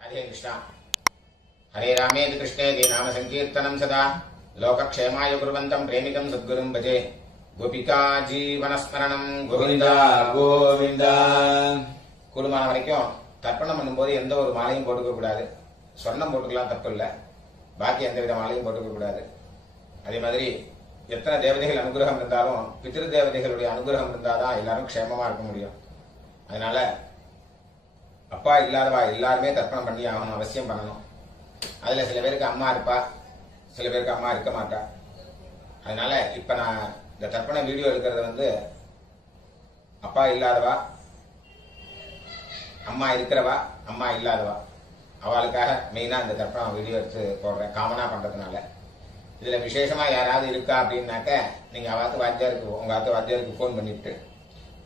राधे कृष्णा। हरे रामेति कृष्णेति नाम संकीर्तनं सदा लोकक्षेमाय कुर्वन्तं प्रेमिकं सद्गुरुं भजे। गोपिका जीवनस्मरणं गोविंदा गोविंदा। கூடுமான வரைக்கும் தர்ப்பணம் பண்ணும்போது எந்த ஒரு மாலையும் போட்டுக்க கூடாது. சொர்ணம் போட்டுக்கலாம், தப்பு இல்லை. பாக்கி எந்த வித மாலையும் போட்டுக்க கூடாது. அதே மாதிரி எத்தனை தேவதைகள் அனுகிரகம் இருந்தாலும் பித்ரு தேவதைகளுடைய அனுகிரகம் இருந்தாதான் எல்லாரும் க்ஷேமமா இருக்க முடியும். அதனால அப்பா இல்லாதவா எல்லாருமே தர்ப்பணம் பண்ணி ஆகணும், அவசியம் பண்ணணும். அதுல சில பேருக்கு அம்மா இருப்பா, சில பேருக்கு அம்மா இருக்க மாட்டா. அதனால இப்ப நான் இந்த தர்ப்பண வீடியோ எடுக்கிறது அப்பா இல்லாதவா, அம்மா இருக்கிறவா, அம்மா இல்லாதவா அவளுக்காக மெயினா இந்த தர்ப்பண வீடியோ எடுத்து போடுறேன், காமனா பண்றதுனால. இதுல விசேஷமா யாராவது இருக்கா அப்படின்னாக்க நீங்க அவாத்து வாத்தியாருக்கு, உங்க ஆத்து வாத்தியாருக்கு போன் பண்ணிட்டு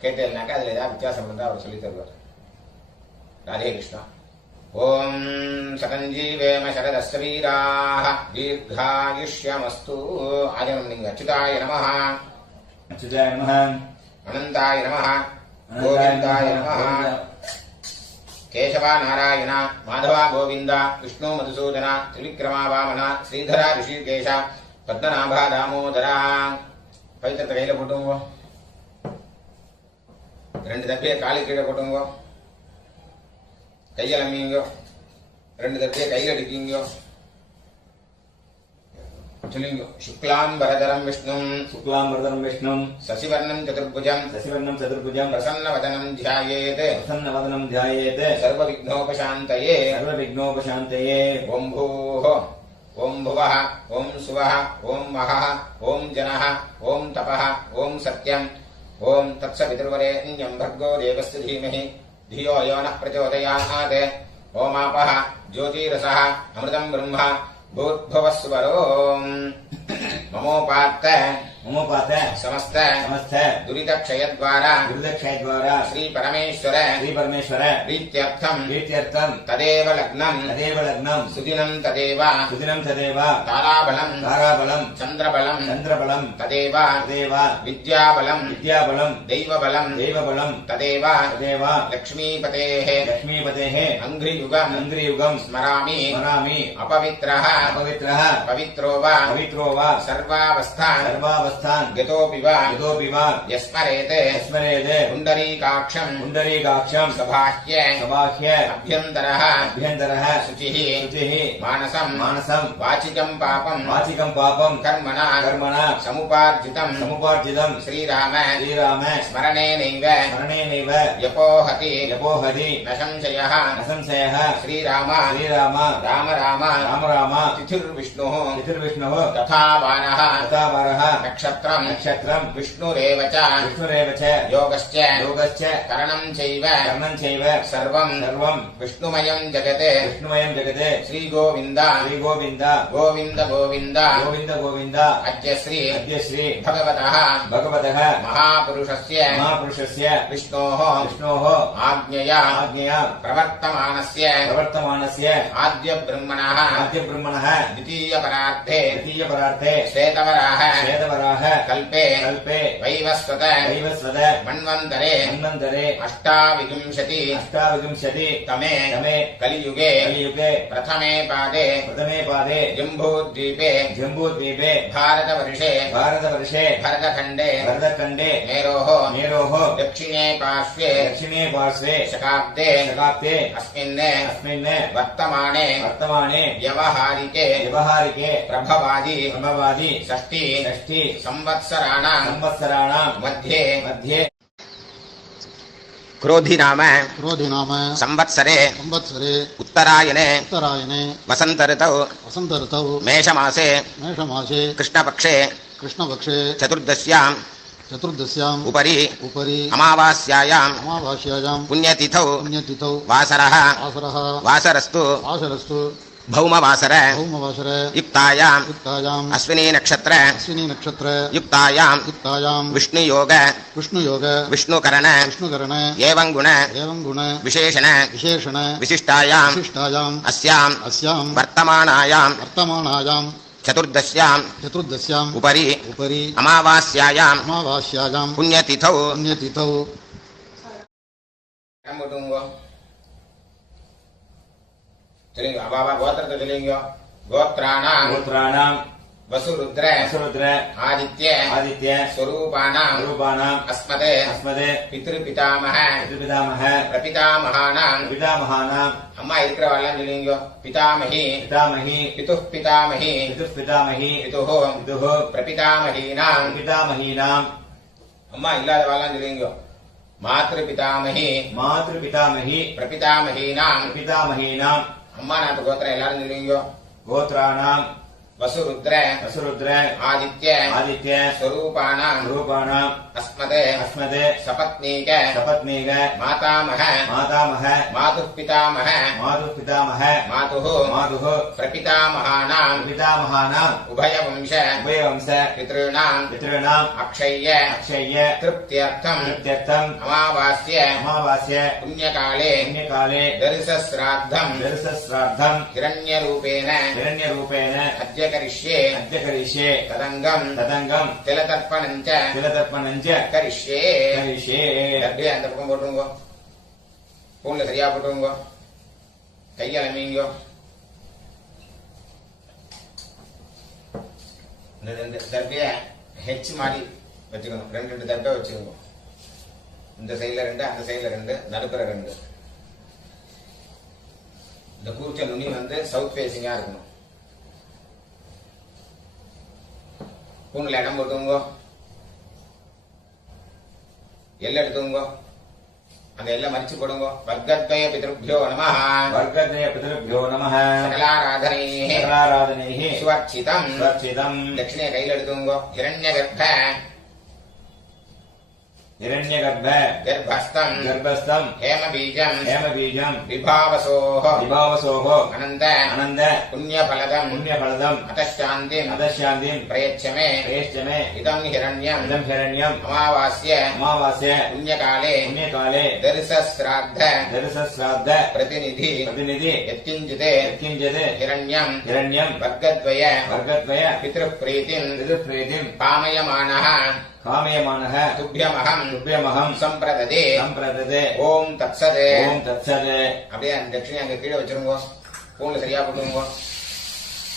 கேட்டேன்னாக்க அதுல ஏதாவது வித்தியாசம் இருந்தா அவர் சொல்லி தருவார். राधे कृष्ण। ओम सकंजीवेम शरदस्य वीराः दीर्घायुष्यमस्तु। आजनम अच्युताय नमः, अच्युताय नमः, अनंताय नमः, गोविंदाय नमः। केशवा नारायण माधवा गोविंद विष्णु मधुसूदन त्रिविक्रमा वामन श्रीधरा ऋषिकेश पद्मनाभा दामोदरा। पवित्रத்தை கையில போட்டுங்க, ரெண்டு தப்பிய காலு கீழே போட்டுங்க, கையில் அம்மிங்கோ, ரெண்டு தப்பிய கையில் அடிக்கிங்கோ. சொல்லுங்க. शुक्लांबरधरं विष्णुं शुक्लांबरधरं विष्णुं शशिवर्णं चतुर्भुजं प्रसन्नवदनं ध्यायेत् सर्वविघ्नोपशान्तये ओं भूः ओं भुवः ओं सुवः ओं महः ओं जनः ओं तपः ओं सत्यं ओं तत्सवितुर्वरेण्यं भर्गो देवस्य धीमहि धियो यो नः प्रचोदयात्। ओमापः ज्योतिरसः अमृतं ब्रह्म भूर्भुवस्वरो। ममोपात्त समस्त दुरित क्षय द्वारा श्री परमेश्वर प्रीत्यर्थम तदेव लग्नं सुदिनं तदेव ताराबलं चंद्रबलं तदेव विद्याबलं दैवबलं तदेव लक्ष्मीपतेः अंघ्रियुगं स्मरामि अपवित्रः पवित्रो वा सर्वावस्थान् गतोऽपि वा यस्मरेते पुण्डरीकाक्षं सबाह्य अभ्यन्तरः शुचिः मानसं वाचिकं पापं कर्मणा समुपार्जितं श्रीराम स्मरणेनैव यपोहति न संशयः। श्रीराम राम तिथिर्विष्णुः तथा वारः नक्षत्रं विष्णुरेव च योगश्च करणं चैव सर्वं विष्णुमयं जगते श्री गोविंद अद्य श्री भगवतः महापुरुषस्य विष्णोः आज्ञया प्रवर्तमानस्य आद्य ब्रह्मणः द्वितीय परार्थे श्वेतवराह कल्पे वैवस्वत मन्वन्तरे अष्टाविंशति तमे कलियुगे प्रथमे पादे जम्बूद्वीपे भारतवर्षे भरतखण्डे मेरोः दक्षिणे पार्श्वे शकाब्दे अस्मिन् वर्तमाने व्यवहारिके प्रभवादि षष्ठी संवत्सराणां मध्ये क्रोधि नाम संवत्सरे उत्तरायणे वसंत ऋतौ मेषमासे कृष्णपक्षे चतुर्दश्यां उपरि अमावास्यायां पुण्यतिथौ वासरस्तु भौमवासर युक्तायां अश्विनी नक्षत्र युक्तायां विष्णुयोग विष्णुकरण एवं गुण विशेषण विशिष्टायां अस्यां वर्तमानायां चतुर्दश्यां उपरि अमावास्यायां पुण्यतिथौ சொல்லுங்க அபாபா கோத்திரத்தை சொல்லுங்க. கோத்ராணாம் गोत्राणाम् வசுருத்ர वसुरुद्र ஆதித்ய आदित्य ஸ்வரூபானாம் स्वरूपाणाम् அஸ்மதே अस्मदे பித்ருபிதாமக पितृपितामह பிரபிதாமகானாம். पितामहानाम् அம்மா இருக்கிறவாள்லாம் சொல்லுங்க. பிதாமகி पितामही பிதுः பிதாமகி पितुः पितामही பிதுः पितुः பிரபிதாமகீனாம். पितामहीनाम् அம்மா இல்லாதவாள்லாம் சொல்லுங்க. மாத்ரு பிதாமகி मातृपितामही பிரபிதாமகீனாம். पितामहीनाम् அம்மா நாட்டு கோத்திரம் எல்லாரும் சொல்லுங்க. गोत्राणाम् வசுருத்ர वसुरुद्र ஆதித்ய आदित्य ஸ்வரூபானாம் स्वरूपाणाम् அஸ்மதே अस्मदे சபத்னீக सपत्नीक மாதாமக मातामह மாதுः பிதாமக मातुः पितामह மாதுः मातुः பிரபிதாமகானாம். पितामहानाम् உபயவம்ச उभयवंश பித்ருணாம் पितॄणाम् அக்ஷய்ய अक्षय्य திருப்தியர்த்தம் कृत्यर्थम् அமாவாஸ்ய अमावास्य புண்ணியகாலே पुण्यकाले தரிசஸ்ராத்தம் दर्शश्राद्धम् ஹிரண்யரூபேண हिरण्यरूपेण அத்ய கரிஷ்யே अद्य करिष्ये ததங்கம் तदङ्गम् திலதர்ப்பணஞ்ச तिलतर्पणम् च கரிஷ்யே. करिष्ये அப்படியே அந்த பக்கம் போட்டுருங்க. பூன்ல சரியா போட்டுருங்க. கையால மீங்க. இந்த ரெண்டு தர்பைய ஹெச் மாதிரி வச்சுக்கணும். ரெண்டு ரெண்டு தர்பை வச்சுக்கோங்க. இந்த சைடுல ரெண்டு, அந்த சைடுல ரெண்டு, நடுப்புற ரெண்டு. இந்த கூர்ச்ச நுனி சவுத் ஃபேசிங்கா இருக்கணும். பூன்ல இடம் போட்டுங்க. எல்லை எடுத்துங்க. அந்த எல்லை மறிச்சு போடுங்க. வர்க்கத்வய பிதృభ్யோ நமः. वर्गद्वय पितृभ्यो नमः. சகலாராதனைः सकलाराधनैः சுவர்ச்சிதம். सुरक्षितम् தட்சிணைய கையில எடுத்துங்க. ஹிரண்யகர்ப்ப हिरण्यगर्भ கர்ப்பஸ்தம் गर्भस्थम् ஹேமபீஜம் हेमबीजम् விபாவசோः विभावसोः அனந்த अनन्द புண்ணியபலதம் पुण्यफलदम् அதசாந்திம் अदशान्तिम् பிரயச்சமே प्रेष्यमे இதம் ஹிரண்யம் इदम् हिरण्यम् அமாவாஸ்ய अमावास्य புண்ணியகாலே पुण्यकाले தரிசஸ்ராத்த दर्शश्राद्ध பிரதிநிதி प्रतिनिधि யத்கிஞ்சிதே यत्किञ्चित् ஹிரண்யம் हिरण्यम् வர்க்கத்வய वर्गद्वय பித்ருப்ரீதிம் पितृप्रीतिम् காமயமானः कामयमानः துப்யமகம் तुभ्यमहम् சம்பிரததே. सम्प्रददे ஓம் தத்சதே. ॐ तत्सत् அப்படியே அந்த தட்சிணை அங்க கீழே வச்சிருங்க. பூன்ல சரியா போட்டுருங்க.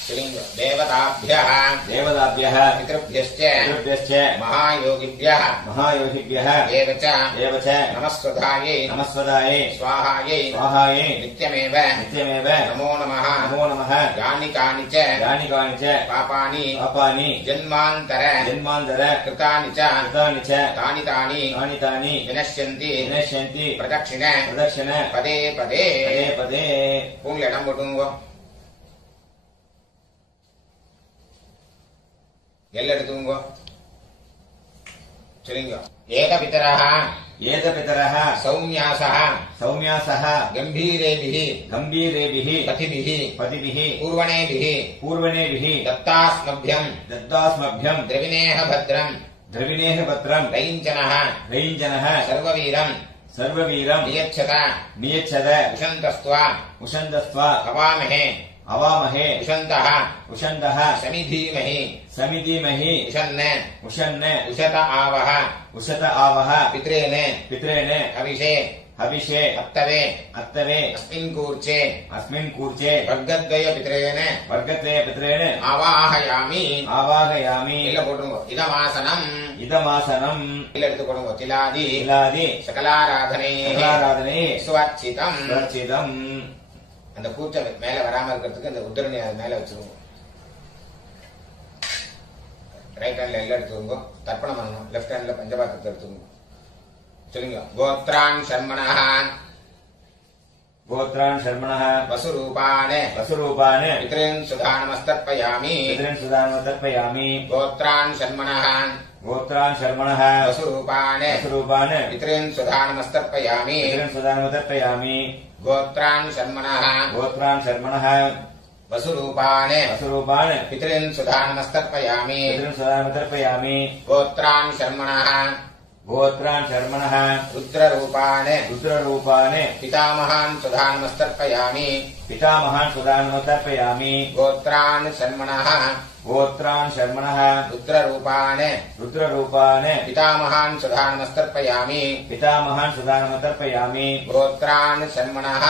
சரிங்க. தேவதாபியः देवताभ्यः பித்ருभ्யश्च पितृभ्यश्च மகாயோகிभ्यः महायोगिभ्यः एव च एव च நமஸ்வதாயை नमस्वदायै स्वाहायै स्वाहायै நித்யமேவ नित्यमेव நமோ நமः. नमो नमः. யானி கானி च यानि कानि च பாபானி पापानि ஜன்மாந்தர जन्मान्तर கிருதானி च कृतानि च தானி தானி तानि तानि வினஷ்யந்தி विनश्यन्ति பிரதட்சிண प्रदक्षिण பதே பதே. पदे पदे பூன்ல இடம் போட்டுங்க. எல்லை எடுத்துங்க. சரிங்க. ஏகபிதரः एतपितरः சௌமியாசः सौम्यासः கம்பீரேபிः गम्भीरेभिः பதிபிः पतिभिः பூர்வணேபிः पूर्वणेभिः दत्तास्मभ्यम् दत्तास्मभ्यम् द्रविणेह भद्रम् द्रविणेः पत्रम् रैञ्जनः रैञ्जनः सर्ववीरम् सर्ववीरम् नियच्छत नियच्छद उशन्तस्त्वा उषन्दस्त्वा अवामहे अवामहे उशन्तः उषन्दः समिधीमहि समिधीमहि उशन्न उषन्न उशत आवह उषत आवह पित्रेण पित्रेण हविषे हविषे अत्तवे अत्तवे अस्मिन् कूर्चे अस्मिन् कूर्चे वर्गद्वय पित्रेण वर्गत्रय पित्रेण आवाहयामि. आवाहयामि. இல்ல போடுங்க. இதமாசனம் இதமாசனம் இல்ல எடுத்து போடுங்க. திலாதி திலாதி சகலாராதனை சகலாராதனை சுவர்ச்சிதம். சுவர்ச்சிதம். அந்த கூச்ச மேல வராம இருக்கிறதுக்கு அந்த உத்தரணி அது மேல வச்சிருவோம். ரைட் ஹேண்ட்ல எல்லாம் எடுத்துக்கோங்க. தர்ப்பணம் பண்ணணும். லெஃப்ட் ஹேண்ட்ல பஞ்சபாத்திரத்தை எடுத்துக்கோங்க. சொல்லுங்க. கோத்ரான் சர்மணः गोत्रान् शर्मणः வசுரூபான் वसुरूपान् பித்ரன் சுதானமஸ்தர்ப்பயாமி. पितॄन् सुदानमतर्पयामि. கோத்ரான் சர்மணः गोत्रान् शर्मणः வசுரூபான் वसुरूपान् பித்ரன் சுதானமஸ்தர்ப்பயாமி. पितॄन् सुदानमतर्पयामि. கோத்ரான் சர்மணः गोत्रान् शर्मणः वसुरूपान् वसुरूपान् पितॄन् सुधानमस्तर्पयामि. पितॄन् सुदानमतर्पयामि. गोत्रान् शर्मणः गोत्रान् शर्मणः रुद्ररूपान् रुद्ररूपान् पितामहान् सुधानमस्तर्पयामि. पितामहान् सुदानमतर्पयामि. गोत्रान् शर्मणः गोत्रान् शर्मणः रुद्ररूपान् रुद्ररूपान् पितामहान् सुधानमस्तर्पयामि. पितामहान् सुदानमतर्पयामि. गोत्रान् शर्मणः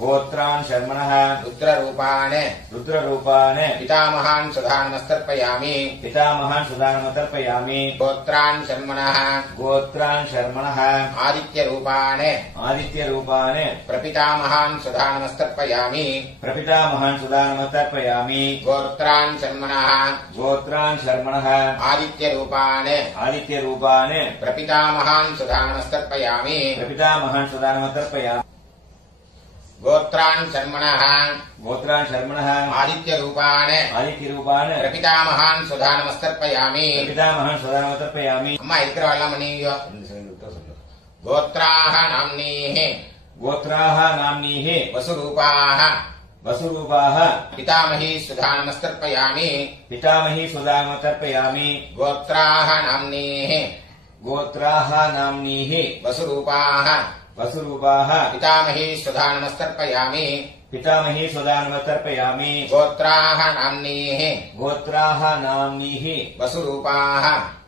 गोत्रान् शर्मणः रुद्ररूपान् रुद्ररूपान् पितामहान् सुधानमस्तर्पयामि पितामहान् सुदानमतर्पयामि गोत्रान् शर्मणः गोत्रान् शर्मणः आदित्यरूपान् आदित्यरूपान् प्रपितामहान् सुधानमस्तर्पयामि प्रपितामहान् सुदानमतर्पयामि गोत्रान् शर्मणः गोत्रान् शर्मणः आदित्यरूपान् आदित्यरूपान् प्रपितामहान् सुधानमस्तर्पयामि प्रपितामहान् सुदानमतर्पयामि गोत्रान् शर्मणः गोत्रान् शर्मणः आदित्यरूपान् आदित्यरूपान् प्रपितामहान् सुधानमस्तर्पयामि प्रपितामहान् सुदानमतर्पयामि அம்மா இருக்கிறவெல்லாம் நீங்க गोत्राः नाम्नीः गोत्राः नाम्नीः वसुरूपाः वसुरूपाः पितामही सुधानमस्तर्पयामि पितामही सुदानमतर्पयामि गोत्राः नाम्नीः गोत्राः नाम्नीः वसुरूपाः वसुरूपाः पितामही सुधानमस्तर्पयामि पितामही सुदानमतर्पयामि गोत्राः नाम्नीः गोत्राः नाम्नीः वसुरूपाः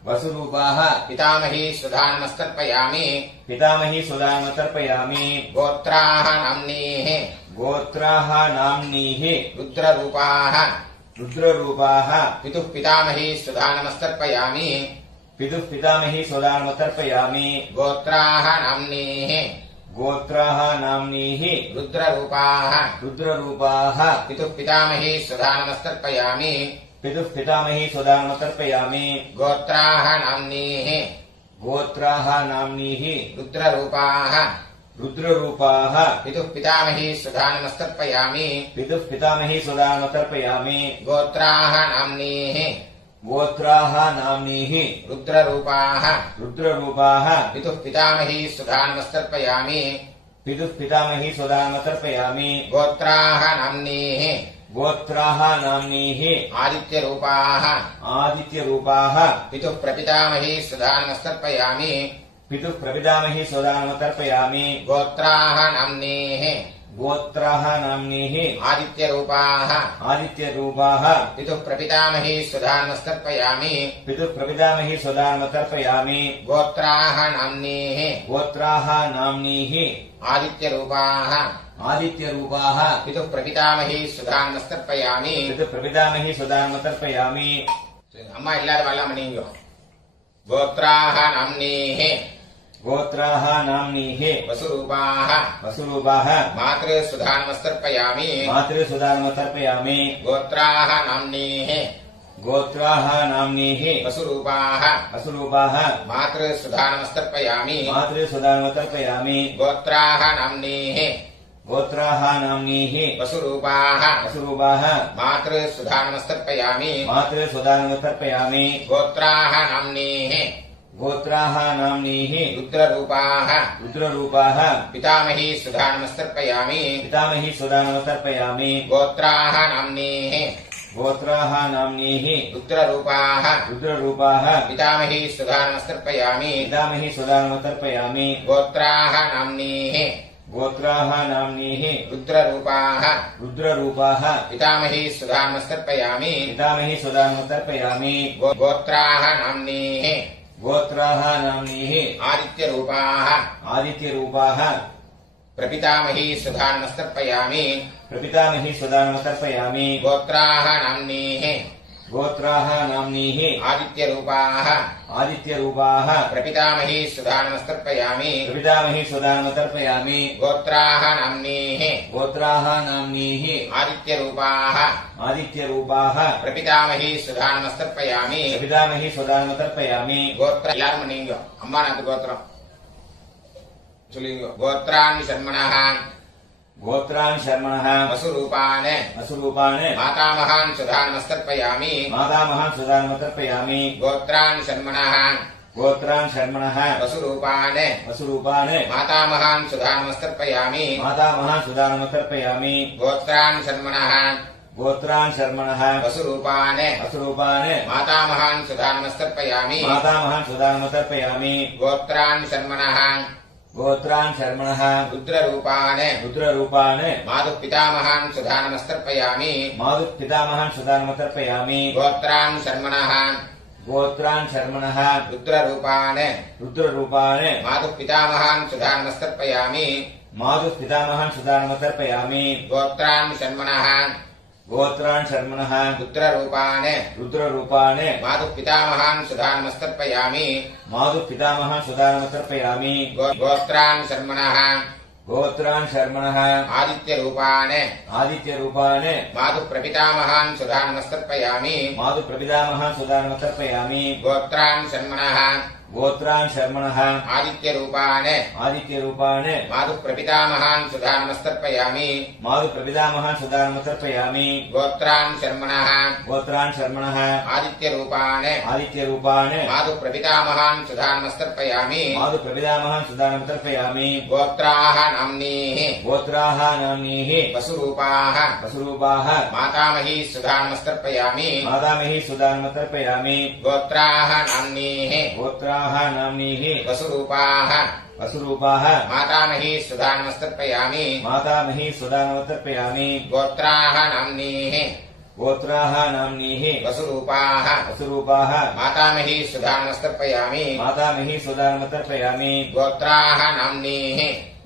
वसुरूपाः पितामही सुधानमस्तर्पयामि पितामही सुदानमतर्पयामि गोत्राः नाम्नीः गोत्राः नाम्नीः रुद्ररूपाः रुद्ररूपाः पितुः पितामही सुधानमस्तर्पयामि पितुः पितामही सुदानमतर्पयामि गोत्राः नाम्नीः गोत्राः नाम्नीः रुद्ररूपाः रुद्ररूपाः पितुः पितामही सुधानमस्तर्पयामि पितुः पितामही सुदानमतर्पयामि गोत्राः नाम्नीः गोत्राः नाम्नीः रुद्ररूपाः रुद्ररूपाः पितुः पितामही सुधानमस्तर्पयामि पितुः पितामही सुदानमतर्पयामि गोत्राः नाम्नीः गोत्राः नाम्नीः रुद्ररूपाः रुद्ररूपाः पितुः पितामही सुधानमस्तर्पयामि पितुः पितामही सुदानमतर्पयामि गोत्राः नाम्नीः गोत्राः नाम्नीः आदित्यरूपाः आदित्यरूपाः पितुः प्रपितामही सुधानमस्तर्पयामि पितुः प्रपितामही सुदानमतर्पयामि गोत्राः नाम्नीः गोत्राः नाम्नीः आदित्यरूपाः आदित्यरूपाः पितुः प्रपितामही सुधानमस्तर्पयामि पितुः प्रपितामही सुदानमतर्पयामि गोत्राः नाम्नीः गोत्राः नाम्नीः आदित्यरूपाः आदित्यरूपाः पितुः प्रपितामही सुधानमस्तर्पयामि पितुः प्रपितामही सुदानमतर्पयामि அம்மா இல்லாதவெல்லாம் நீங்க गोत्राः नाम्नीः गोत्राः नाम्नीः वसुरूपाः वसुरूपाः मातृ सुधानमस्तर्पयामि मातृ सुदानमतर्पयामि गोत्राः नाम्नीः गोत्राः नाम्नीः वसुरूपाः वसुरूपाः मातृ सुधानमस्तर्पयामि मातृ सुदानमतर्पयामि गोत्राः नाम्नीः गोत्राः नाम्नीः वसुरूपाः वसुरूपाः मातृ सुधानमस्तर्पयामि मातृ सुदानमतर्पयामि गोत्राः नाम्नीः गोत्राः नाम्नीः रुद्ररूपाः रुद्ररूपाः पितामही सुधानमस्तर्पयामि पितामही सुदानमतर्पयामि गोत्राः नाम्नीः गोत्राः नाम्नीः रुद्ररूपाः रुद्ररूपाः पितामही सुधानमस्तर्पयामि पितामही सुदानमतर्पयामि गोत्राः नाम्नीः गोत्राः नाम्नीः रुद्ररूपाः रुद्ररूपाः पितामही सुधानमस्तर्पयामि पितामही सुदानमतर्पयामि गोत्राः नाम्नीः गोत्राः नाम्नीः आदित्यरूपाः आदित्यरूपाः प्रपितामही सुधानमस्तर्पयामि प्रपितामही सुदानमतर्पयामि गोत्राः नाम्नीः गोत्राः नाम्नीः आदित्यरूपाः आदित्यरूपाः प्रपितामही सुधानमस्तर्पयामि प्रपितामही सुदानमतर्पयामि गोत्राः नाम्नीः गोत्राः नाम्नीः आदित्यरूपाः आदित्यरूपाः प्रपितामही सुधानमस्तर्पयामि प्रपितामही सुदानमतर्पयामि गोत्र எல்லாரும் நீங்க அம்மா நாத்து கோத்திரம் சொல்லுங்க गोत्रान् शर्मणः गोत्रान् शर्मणः वसुरूपान् वसुरूपान् मातामहान् सुधानमस्तर्पयामि मातामहान् सुदानमतर्पयामि गोत्रान् शर्मणः गोत्रान् शर्मणः वसुरूपान् वसुरूपान् मातामहान् सुधानमस्तर्पयामि मातामहान् सुदानमतर्पयामि गोत्रान् शर्मणः गोत्रान् शर्मणः वसुरूपान् वसुरूपान् मातामहान् सुधानमस्तर्पयामि मातामहान् सुदानमतर्पयामि गोत्रान् शर्मणः गोत्रान् शर्मणः रुद्ररूपान् रुद्ररूपान् मातुः पितामहान् सुधानमस्तर्पयामि मातुः पितामहान् सुदानमतर्पयामि गोत्रान् शर्मणः गोत्रान् शर्मणः रुद्ररूपान् रुद्ररूपान् मातुः पितामहान् सुधानमस्तर्पयामि मातुः पितामहान् सुदानम् तर्पयामि गोत्रान् शर्मणः गोत्रान् शर्मणः पुत्ररूपान् रुद्ररूपान् मातुः पितामहान् सुधानमस्तर्पयामि मातुः पितामहान् सुदानम् तर्पयामि गोत्रान् शर्मणः गोत्रान् शर्मणः आदित्यरूपान् आदित्यरूपान् मातुः प्रपितामहान् सुधानमस्तर्पयामि मातुः प्रपितामहान् सुदानम् तर्पयामि गोत्रान् शर्मणः गोत्रान् शर्मणः आदित्यरूपान् आदित्यरूपान् मातुः प्रपितामहान् सुधानमस्तर्पयामि मातुः प्रपितामहान् सुदानम् तर्पयामि गोत्रान् शर्मणः गोत्रान् शर्मणः आदित्यरूपान् आदित्यरूपान् मातुः प्रपितामहान् सुधानमस्तर्पयामि मातुः प्रपितामहान् सुदानम् तर्पयामि गोत्राः नाम्नीः गोत्राः नाम्नीः वसुरूपाः वसुरूपाः मातामही सुधानमस्तर्पयामि मातामही सुदानम् तर्पयामि गोत्राः नाम्नीः गोत्राः नाम्नीः वसुरूपाः वसुरूपाः मातामही सुधानमस्तर्पयामि मातामही सुदानम् तर्पयामि गोत्राः नाम्नीः गोत्राः नाम्नीः वसुरूपाः वसुरूपाः मातामही सुधानमस्तर्पयामि मातामही सुदानम् तर्पयामि गोत्राः नाम्नीः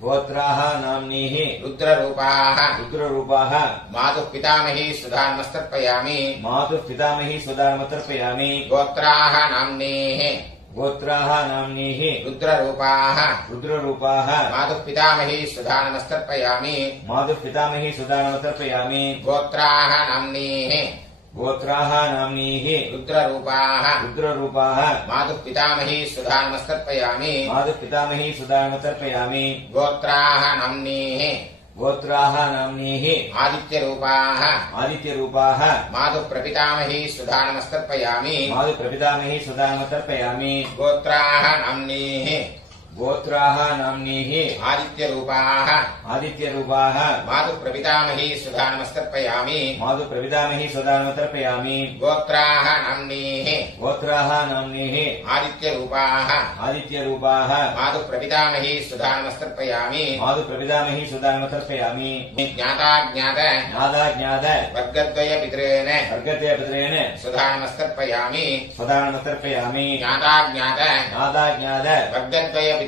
गोत्राः नाम्नीः रुद्ररूपाः रुद्ररूपाः मातुः पितामही सुधानमस्तर्पयामि मातुः पितामही सुदानम् तर्पयामि गोत्राः नाम्नीः गोत्राः नाम्नीः रुद्ररूपाः रुद्ररूपाः मातुः पितामही सुधानमस्तर्पयामि मातुः पितामही सुदानम् तर्पयामि गोत्राः नाम्नीः गोत्राः नाम्नीः रुद्ररूपाः रुद्ररूपाः मातुः पितामही सुधानमस्तर्पयामि मातुः पितामही सुदानम् तर्पयामि गोत्राः नाम्नीः गोत्राः नाम्नीः आदित्यरूपाः आदित्यरूपाः मातुः प्रपितामही सुधानमस्तर्पयामि मातुः प्रपितामही सुदानम् तर्पयामि गोत्राः नाम्नीः गोत्राः नाम्नीः आदित्यरूपाः आदित्यरूपाः मातुः प्रपितामही सुधानमस्तर्पयामि मातुः प्रपितामही सुदानम् तर्पयामि गोत्राः नाम्नीः गोत्राः नाम्नीः आदित्यरूपाः आदित्यरूपाः मातुः प्रपितामही सुधानमस्तर्पयामि मातुः प्रपितामही सुदानम् तर्पयामि ज्ञाताज्ञात ज्ञाताज्ञात वर्गद्वयपितॄन् वर्गते पितॄन् सुधानमस्तर्पयामि सुदानम् तर्पयामि ज्ञाताज्ञात ज्ञाताज्ञात वर्गद्वयपितॄन्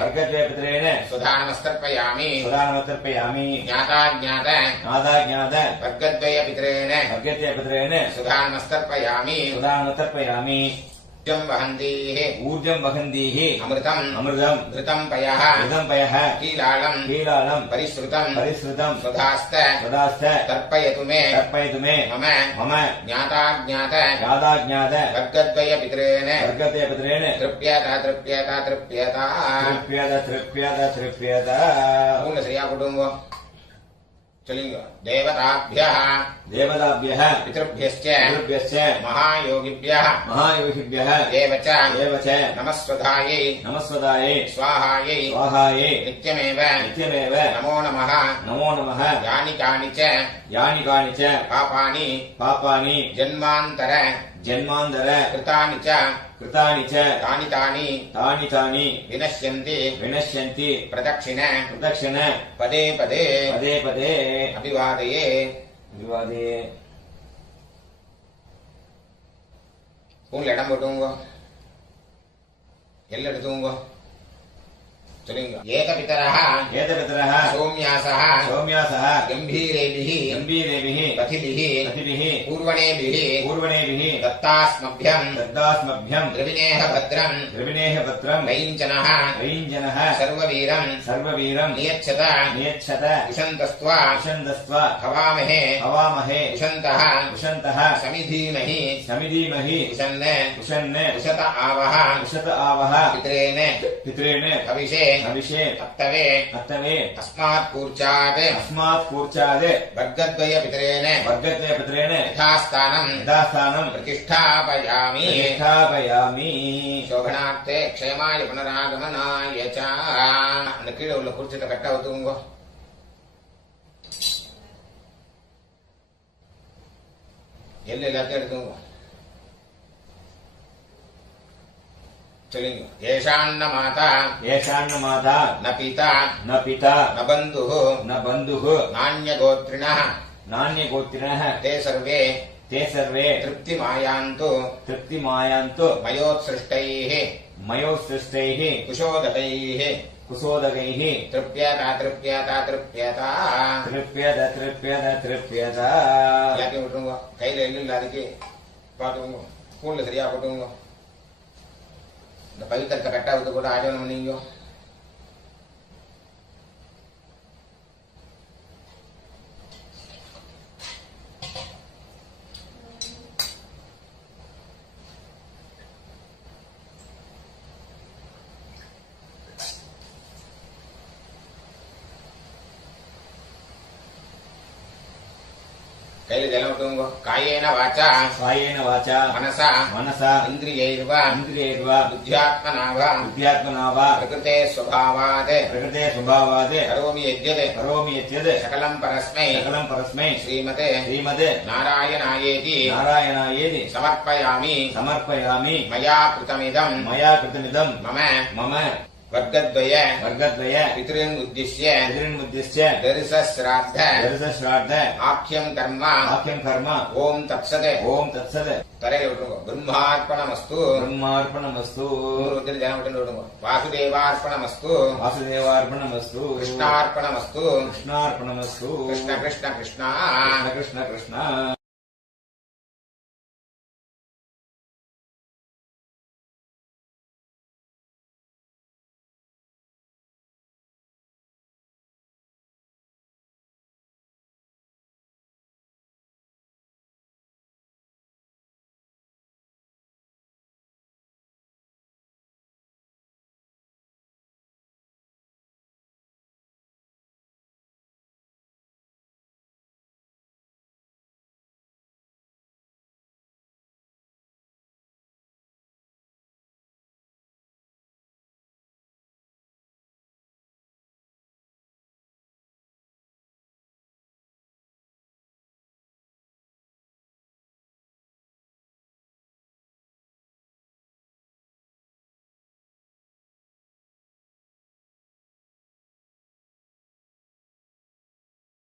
वर्गते पितॄन् सुधानमस्तर्पयामि सुदानम् तर्पयामि ज्ञाताज्ञात ज्ञाताज्ञात वर्गद्वयपितॄन् वर्गते पितॄन् सुधानमस्तर्पयामि सुदानम् तर्पयामि ऊर्जं वहन्तीः ऊर्जम् वहन्तीः अमृतम् अमृतम् घृतं पयः घृतम् पयः कीलालम् कीलालम् परिश्रुतम् परिश्रुतम् सुधास्त सदास्थ तर्पयतु मे तर्पयतु मे मम मम ज्ञाताज्ञात ज्ञाताज्ञात वर्गद्वयपितॄन् वर्गते पितॄन् तृप्यत तृप्यत तृप्यत तृप्यत तृप्यत तृप्यत पूर्ण சரியா போடுங்க சொல்லுங்க देवताभ्यः देवताभ्यः पितृभ्यश्च पितृभ्यश्च महायोगिभ्यः महायोगिभ्यः एव च एव च नमस्वधायै नमस्वदायै स्वाहायै स्वाहायै नित्यमेव नित्यमेव नमो नमः नमो नमः यानि कानि च यानि कानि च पापानि पापानि जन्मान्तर जन्मान्तर कृतानि च कृतानि च तानि तानि तानि तानि विनश्यन्ति विनश्यन्ति प्रदक्षिण प्रदक्षिण पदे पदे पदे पदे अभिवादये विवादे பூண்ல இடம் போட்டுங்க எல்லாம் எடுத்துங்க சொல்லுங்க ஏகபிதரः एतपितरः சௌம்யாசः सौम्यासः गम्भीरेभिः गम्भीरेभिः पथिभिः पथिभिः पूर्वणेभिः पूर्वणेभिः दत्तास्मभ्यम् दत्तास्मभ्यम् द्रविणेह भद्रम् द्रविणेः पत्रम् वैञ्चनः वैञ्जनः सर्ववीरम् सर्ववीरम् नियच्छत नियच्छत विशन्तस्त्वा विशन्दस्त्वा हवामहे हवामहे विशन्तः विशन्तः समिधीमहि समिधीमहि विशन् विशन् विशत आवः विशत आवः पितॄन् पितॄन् हविषे हविषे अत्तवे अत्तवे अस्मात् कूर्चात् अस्मात् कूर्चात् वर्गद्वय पितॄन् वर्गते पितॄन् यथास्थानम् यथास्थानम् प्रतिष्ठापयामि प्रतिष्ठापयामि शोभनार्थे क्षेमाय पुनरागमनाय च அந்த கீழே உள்ள குறிச்சத்தை கரெக்டா ஒத்துங்க எல்லாத்தையும் எடுத்துங்க சொல்லுங்க ஏஷாन्न மாதா येषान्न माता न पिता न पिता न बन्धुः न बन्धुः नान्यगोत्रिणः नान्यगोत्रिणः ते सर्वे ते सर्वे तृप्तिमायान्तु तृप्तिमायान्तु मयोत्सृष्टैः मयोत्सृष्टैः कुशोदकैः कुसोदकैः तृप्यता तृप्यता तृप्यता तृप्यत எல்லாத்தையும் விட்டுருங்க. கையில எள்ளு இல்ல, அதுக்கு பாத்துக்கோங்க. ஸ்பூன்ல சரியா போட்டுங்க. இந்த பவித்திரத்தை கரெக்டா விட்டு கூட ஆஜனம் பண்ணீங்க. கையில ஜலம் விட்டுங்க. காயேன வாச்சா कायेन वाचा மனசா मनसा இந்திரியைர்வ इन्द्रियैर्वा புத்தியாத்மனாவ बुद्ध्यात्मना वा பிரகிருதே ஸ்வபாவாத் प्रकृते स्वभावात् கரோமி யத்யத் करोमि यद्यत् சகலம் பரஸ்மை सकलं परस्मै ஸ்ரீமதே श्रीमते நாராயணாயேதி नारायणायेति சமர்ப்பயாமி समर्पयामि மயா கிருதமிதம் मया कृतमिदं மம मम வர்க்கத்வய वर्गद्वय பித்ருன் உத்திஷ்ய पितॄन्मुद्दिश्य தரிசஸ்ராத்த दर्शश्राद्ध ஆக்கியம் கர்ம आख्यं कर्म ஓம் தத்சத் ओम तत्सत् தரையில விட்டுருங்க. பிரம்மார்ப்பணமஸ்து. ब्रह्मार्पणमस्तु ஜலம் விட்டு விடுங்க. வாசுதேவார்ப்பணமஸ்து. वासुदेवार्पणमस्तु கிருஷ்ணார்ப்பணமஸ்து. कृष्णार्पणमस्तु கிருஷ்ண கிருஷ்ண கிருஷ்ணா कृष्ण कृष्ण कृष्ण